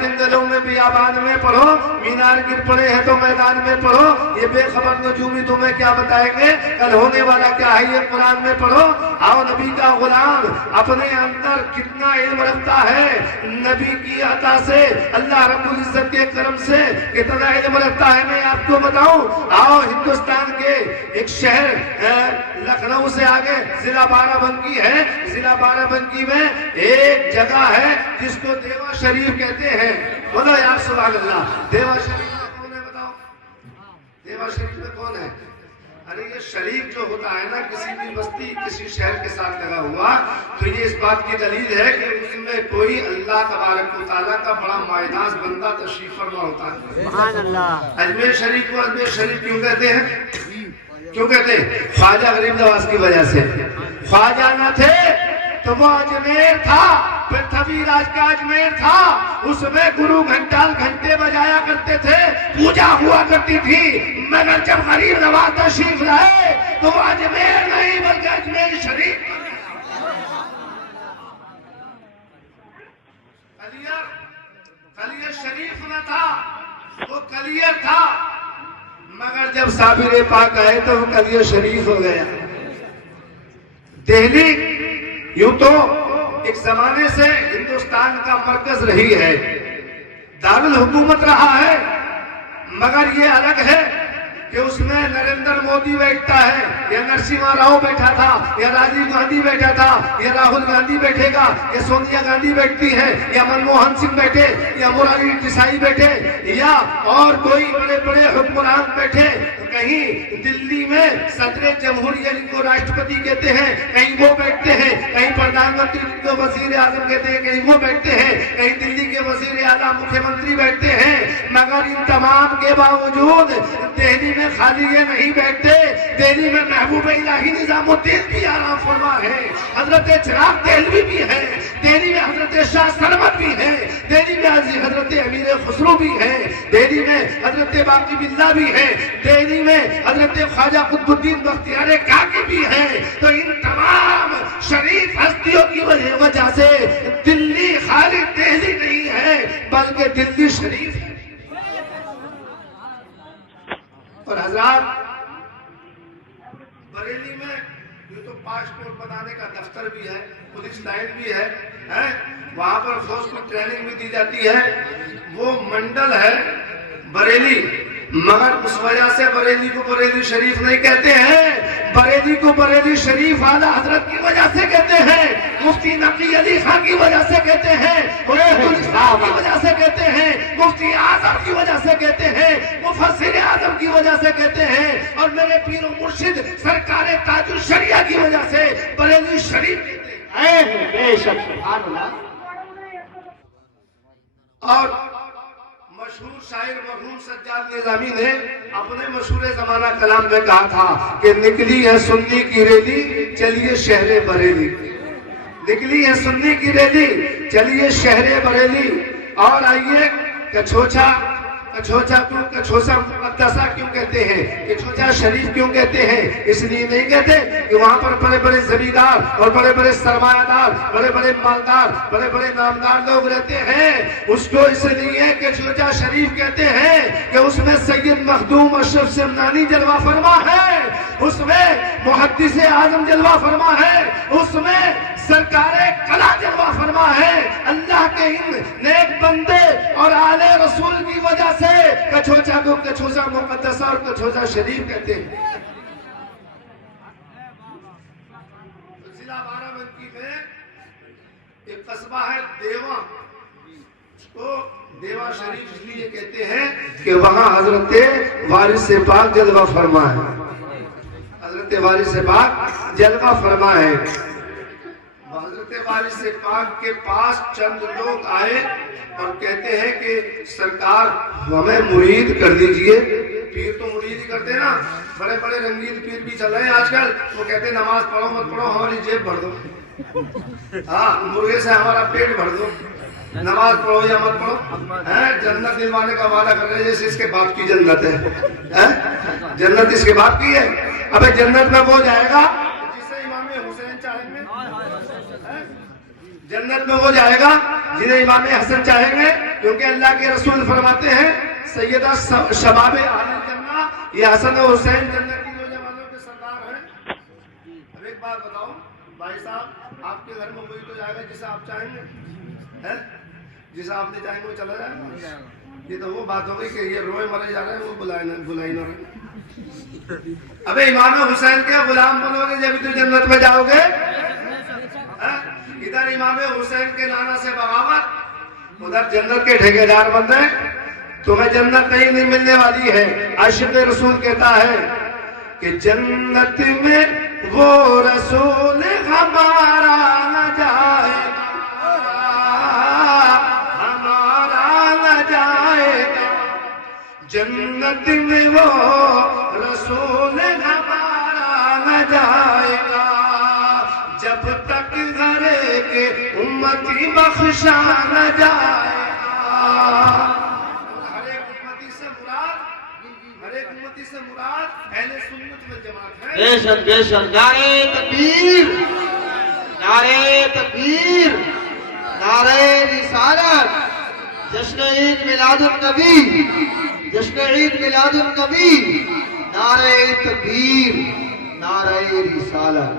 دن دلوں میں بیابان میں پڑھو، مینار گر پڑے ہیں تو میدان میں پڑھو، یہ بے خبر نجومی تمہیں کیا بتائیں گے، کل ہونے والا کیا ہے یہ قرآن میں پڑھو۔ آؤ نبی کا غلام اپنے اندر کتنا علم رکھتا ہے، نبی کی عطا سے، اللہ رب العزت کے کرم سے کتنا علم رکھتا ہے میں آپ کو بتاؤں۔ آؤ ہندوستان کے ایک شہر لکھنؤ سے آگے ضلع بارہ بنکی ہے، ضلع بارہ بنکی میں ایک جگہ ہے جس کو دیوا شریف کہتے ہیں۔ بولو یا سبحان اللہ۔ دیوا شریف میں کون ہے بتاؤ، دیوا شریف میں کون ہے؟ ارے یہ شریف جو ہوتا ہے نا کسی بھی بستی کسی شہر کے ساتھ لگا ہوا تو یہ اس بات کی دلیل ہے کہ اس میں کوئی اللہ تبارک و تعالیٰ کا بڑا مائناز بندہ تشریف فرما ہوتا ہے۔ سبحان اللہ۔ اجمیر شریف کو اجمیر شریف کیوں کہتے ہیں؟ کیوں کہتے ہیں؟ خواجہ غریب نواز کی وجہ سے۔ خواجہ نہ تھے تو وہ اجمیر تھا، پرتھوی راج کا اجمیر تھا، اس میں گرو گھنٹال گھنٹے بجایا کرتے تھے، پوجا ہوا کرتی تھی، مگر جب غریب نواز تشریف لائے تو وہ اجمیر نہیں بلکہ اجمیر شریف کلیر شریف نہ تھا، وہ کلیر تھا، مگر جب صابر پاک آئے تو وہ کلیر شریف ہو گیا۔ دہلی یوں تو ایک زمانے سے ہندوستان کا مرکز رہی ہے، دارالحکومت رہا ہے، مگر یہ الگ ہے کہ اس میں نریندر مودی بیٹھتا ہے یا نرسمہا راؤ بیٹھا تھا یا راجیو گاندھی بیٹھا تھا یا راہل گاندھی بیٹھے گا یا سونیا گاندھی بیٹھتی ہے یا منموہن سنگھ بیٹھے یا مراری دیسائی بیٹھے یا اور کوئی بڑے بڑے حکمران بیٹھے۔ کہیں دلی میں صدر جمہوریہ جن کو راشٹرپتی کہتے ہیں کہیں وہ بیٹھتے ہیں، کہیں پردھان منتری جن کو وزیر اعظم کہتے ہیں کہیں وہ بیٹھتے ہیں، کہیں دلی کے وزیر اعلیٰ مکھیہ منتری بیٹھتے ہیں، مگر ان تمام کے باوجود دہلی میں خالی یہ نہیں بیٹھتے، دہلی میں محبوب الہی نظام الدین بھی آرام فرما ہے، حضرت چراغ دہلوی بھی ہے، دہلی میں حضرت شاہ سرمد بھی ہے، دہلی میں حضرت امیر خسرو بھی ہے، دہلی میں حضرت باقی باللہ بھی ہے، دہلی میں حضرت خواجہ قطب الدین بختیار کاکی بھی ہے۔ تو ان تمام شریف ہستیوں کی وجہ سے دلی خالی دہلی نہیں ہے بلکہ دلی شریف ہے۔ اور حضرات بریلی میں یہ تو پاسپورٹ بنانے کا دفتر بھی ہے، پولیس لائن بھی ہے، وہاں پر فوج کو ٹریننگ بھی دی جاتی ہے، وہ منڈل ہے بریلی، مگر اس وجہ سے بریلی کو بریلی شریف نہیں کہتے ہیں، بریلی کو بریلی شریف اعلیٰ حضرت کی وجہ سے کہتے ہیں، مفتی نقی علی خان کی وجہ سے کہتے ہیں، الاسلام کی وجہ سے کہتے ہیں، مفتی اعظم کی وجہ سے کہتے ہیں، مفسر اعظم کی وجہ سے کہتے ہیں، اور میرے پیر و مرشد سرکار تاج الشریعہ کی وجہ سے بریلی شریف کہتے ہیں۔ بے شک سبحان اللہ۔ اور مشہور شاعر مرحوم سجاد نظامی نے اپنے مشہور زمانہ کلام میں کہا تھا کہ نکلی ہے سنی کی ریلی چلیے شہر بریلی، نکلی ہے سنی کی ریلی چلیے شہر بریلی، اور آئیے کچھوچا کچھوچا مقدسہ کیوں کہتے ہیں، کچھوچا شریف کیوں کہتے ہیں؟ اس لیے نہیں کہتے کہ وہاں پر بڑے بڑے زمیندار اور بڑے بڑے سرمایہ دار، بڑے بڑے مالدار، بڑے بڑے نامدار لوگ رہتے ہیں، اس کو اس لیے کچھوچا شریف کہتے ہیں کہ اس میں سید مخدوم اشرف سمنانی جلوہ فرما ہے، اس میں محدث اعظم جلوہ فرما ہے، اس میں سرکار کلا جلوہ فرما ہے۔ اللہ کے ان نیک بندے اور آل رسول کی وجہ سے کچھوچا کو کچھوچا مقدسہ اور کچھوچا شریف کہتے ہیں۔ ضلع بارہ بنکی میں ایک قصبہ ہے دیوا، اس کو دیوا شریف اس لیے کہتے ہیں کہ وہاں حضرت وارث پاک جلوہ فرما ہے، حضرت وارث پاک جلوہ فرما ہے۔ حضرت وارث پاک کے پاس چند لوگ آئے اور کہتے ہیں کہ سرکار ہمیں مرید کر دیجئے، پیر تو مرید ہی کرتے ہیں نا، بڑے بڑے رنگین پیر بھی چل رہے ہیں آج کل، وہ کہتے ہیں نماز پڑھو مت پڑھو ہماری جیب بھر دو، ہاں مرغے سے ہمارا پیٹ بھر دو، نماز پڑھو یا مت پڑھو، جنت دلوانے کا وعدہ کر رہے ہیں جیسے اس کے باپ کی جنت ہے، جنت اس کے باپ کی ہے۔ ابے جنت میں وہ جائے گا جسے امام حسین چاہیں گے، جنت میں وہ جائے گا جنہیں امام حسن چاہیں گے، کیونکہ اللہ کے رسول فرماتے ہیں سیدہ شباب اہل جنہ یہ حسن و حسین جنت کی نوجوانوں کے سردار ہیں. اب ایک بات بتاؤ بھائی صاحب، آپ کے گھر میں کوئی تو جائے گا جسے آپ چاہیں گے، جسے آپ نہیں چاہیں گے وہ چلا جائے گا. یہ تو وہ بات ہو گئی کہ یہ روئے مرے جا رہے ہیں، وہ بلائی نہ رہے. ابے امام حسین کے غلام بنو گے جب تو جنت میں جاؤ گے. ادھر امام حسین کے نانا سے بغاوت، ادھر جنت کے ٹھیکیدار بن رہے. تمہیں جنت نہیں ملنے والی ہے. عاشق رسول کہتا ہے کہ جنت میں وہ رسول ہمارا نہ جائے جنت میں وہ رسول ہمارا نہ جائے گا جب تک گھر کے امتی بخشا نہ جائے گا. ہر ایک امتی سے مراد اہل سنت والجماعت ہے. بے شک بے شک. نعرہ تکبیر، نعرہ تکبیر، نعرہ رسالت. جشن عید میلاد النبی، جشن عید میلاد النبی. نعرہ تکبیر، نعرہ رسالت.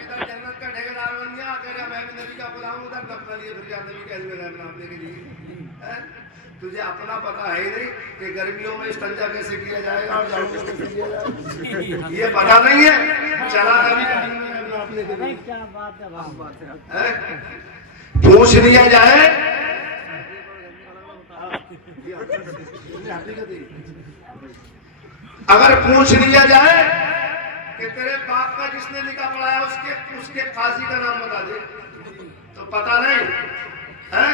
ادھر جنت کا ٹھیکیدار بن گیا، کہہ رہا میں بھی نبی کا غلام ہوں. ادھر دفنا لیے پھر کیا نبی کا علم ہے بنانے کے لیے. تجھے اپنا پتا ہے ہی نہیں کہ گرمیوں میں استنجا کیسے کیا جائے گا اور جاڑوں میں کیسے کیا جائے گا. یہ پتا نہیں ہے. چلا نبی کا علم ہے بنانے کے لیے. کیا بات ہے. پوچھ لیا جائے اگر پوچھ لیا جائے کہ تیرے باپ کا جس نے لکھا پڑھایا اس کے قاضی کا نام بتا دے تو پتا نہیں ہے.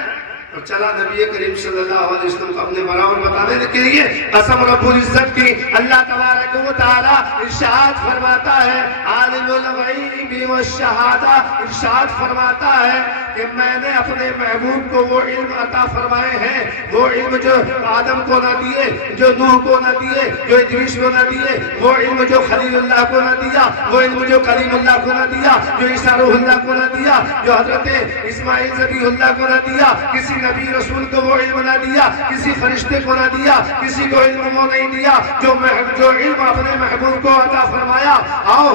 اور چلا نبی کریم صلی اللہ علیہ وسلم کو اپنے برابر بتانے کے لیے قسم رب العزت کی. اللہ تبارک و تعالی ارشاد فرماتا ہے عالم الغیب والشہادہ، ارشاد فرماتا ہے کہ میں نے اپنے محبوب کو وہ علم عطا فرمائے ہیں، وہ علم جو آدم کو نہ دیے، جو نوح کو نہ دیے، جو ادریس کو نہ دیے، وہ علم جو خلیل اللہ کو نہ دیا، وہ علم جو کلیم اللہ کو نہ دیا، جو عیسیٰ روح اللہ کو نہ دیا، جو حضرت اسماعیل ذبیح اللہ کو نہ دیا. کسی نبی رسول کو وہ علم نہ دیا، کسی فرشتے کو نہ دیا، کسی کو علم وہ نہیں دیا جو علم اپنے محبوب کو عطا فرمایا. آؤ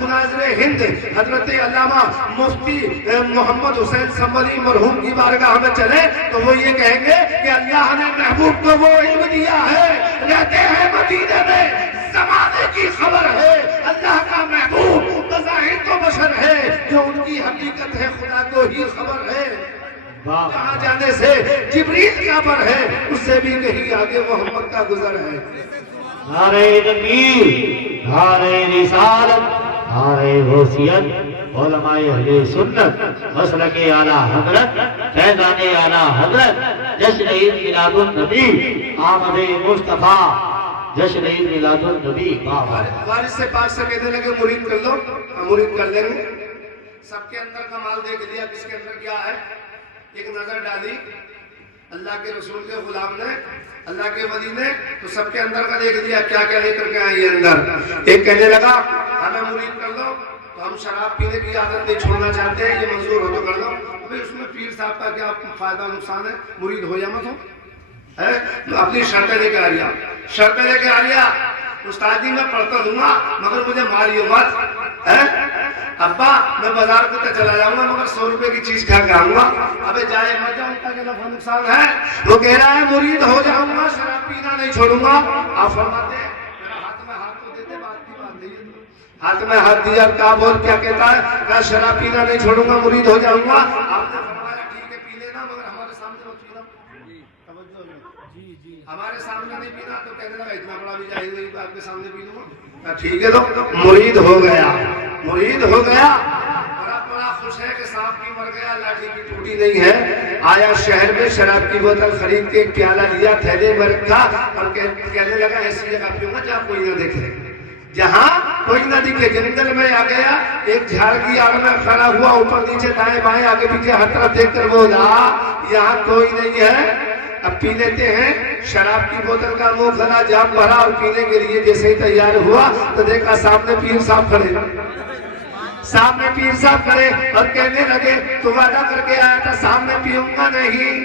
مناظر ہند حضرت علامہ مفتی محمد حسین سنبھلی مرحوم کی بارگاہ میں چلے تو وہ یہ کہیں گے کہ اللہ نے محبوب کو وہ علم دیا ہے. رہتے ہیں مدینے میں، زمانے کی خبر ہے. اللہ کا محبوب بظاہر تو بشر ہے، جو ان کی حقیقت ہے خدا کو ہی خبر ہے. کہاں جانے سے جبریل کا پر ہے، اس سے بھی کہیں آگے محمد کا گزر ہے. نعرہ تکبیر، نعرہ رسالت، نعرہ غوثیت. علماء اہل سنت، مسلک اعلیٰ حضرت، فیضان اعلیٰ حضرت. جشن عید میلاد النبی، آمد مصطفیٰ. جشن عید میلاد النبی. وارث سے پاک سے کہنے لگے مرید کر لو. مرید کر لیں گے. سب کے اندر کا مال دیکھ لیا کس کے اندر کیا ہے. ایک نظر ڈالی اللہ کے رسول کے غلام نے، اللہ کے ولی نے، تو سب کے اندر کا دیکھ لیا کیا کیا لے کر کے آئے یہ اندر. ایک کہنے لگا ہمیں مرید کر لو، تو ہم شراب پینے کی عادت نہیں چھوڑنا چاہتے ہیں، یہ منظور ہو تو کر لو. ابھی اس میں پیر صاحب کا کیا فائدہ نقصان ہے، مرید ہو یا مت ہو. اپنی شرطیں لے کے آ رہا، شرطیں لے کے آ رہا. استادی میں پڑھتا ہوں گا مگر مجھے ماریو مت. ابا میں بازار کو چلا جاؤں گا مگر 100 روپے کی چیز کھا کے آؤں گا. ابے جائے مت جاؤں کا نفع نقصان ہے. وہ کہہ رہا ہے مرید ہو جاؤں گا، شراب پینا نہیں چھوڑوں گا. آپ فرماتے ہیں میرا ہاتھ میں ہاتھ تو دیتے، بات کی بات نہیں ہے. ہاتھ میں ہاتھ دیا، کہا بول کیا کہتا ہے. کہا شراب پینا نہیں چھوڑوں گا، مرید ہو جاؤں گا. آپ نے فرمایا ٹھیک ہے پی لینا مگر ہمارے سامنے مت پینا. ہمارے سامنے نہیں پینا. تو کہنے لگا اتنا بڑا بھی جاہل نہیں آپ کے سامنے پی لوں گا. ٹھیک ہے تو مرید ہو گیا، مرید ہو گیا. بڑا خوش ہے کہ سانپ بھی مر گیا، لاٹھی بھی ٹوٹی نہیں ہے. آیا شہر میں شراب کی بوتل خرید کے ایک پیالہ لیا، تھیلے میں رکھا اور کہنے لگا ایسی جگہ پیوں گا جہاں کوئی نہ دیکھے، جہاں کوئی نہ دکھے. جنگل میں آ گیا، ایک جھاڑ کی آڑ میں کھڑا ہوا، اوپر نیچے دائیں بائیں آگے پیچھے ہر طرف دیکھ کر بولا یہاں کوئی نہیں ہے. اب پی لیتے ہیں. شراب کی بوتل کا منہ کھلا، جام بھرا اور پینے کے لیے جیسے ہی تیار ہوا تو دیکھا سامنے پیر صاحب کھڑے، سامنے پیر صاحب کھڑے اور کہنے لگے تو وعدہ کر کے آیا تھا سامنے پیوں گا نہیں.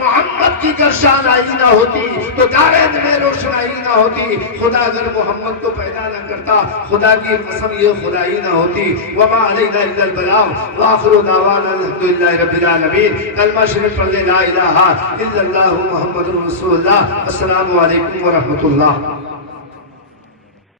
محمد کی اگر شانائی نہ ہوتی تو دارین میں روشنائی نہ ہوتی. خدا اگر محمد کو پیدا نہ کرتا خدا کی قسم یہ خدائی نہ ہوتی. وما علینا الا البلاغ وآخر دعوانا الحمدللہ رب العالمین. کلمہ شریف پڑھ لے لا الہ الا اللہ محمد رسول اللہ. السلام علیکم ورحمۃ اللہ.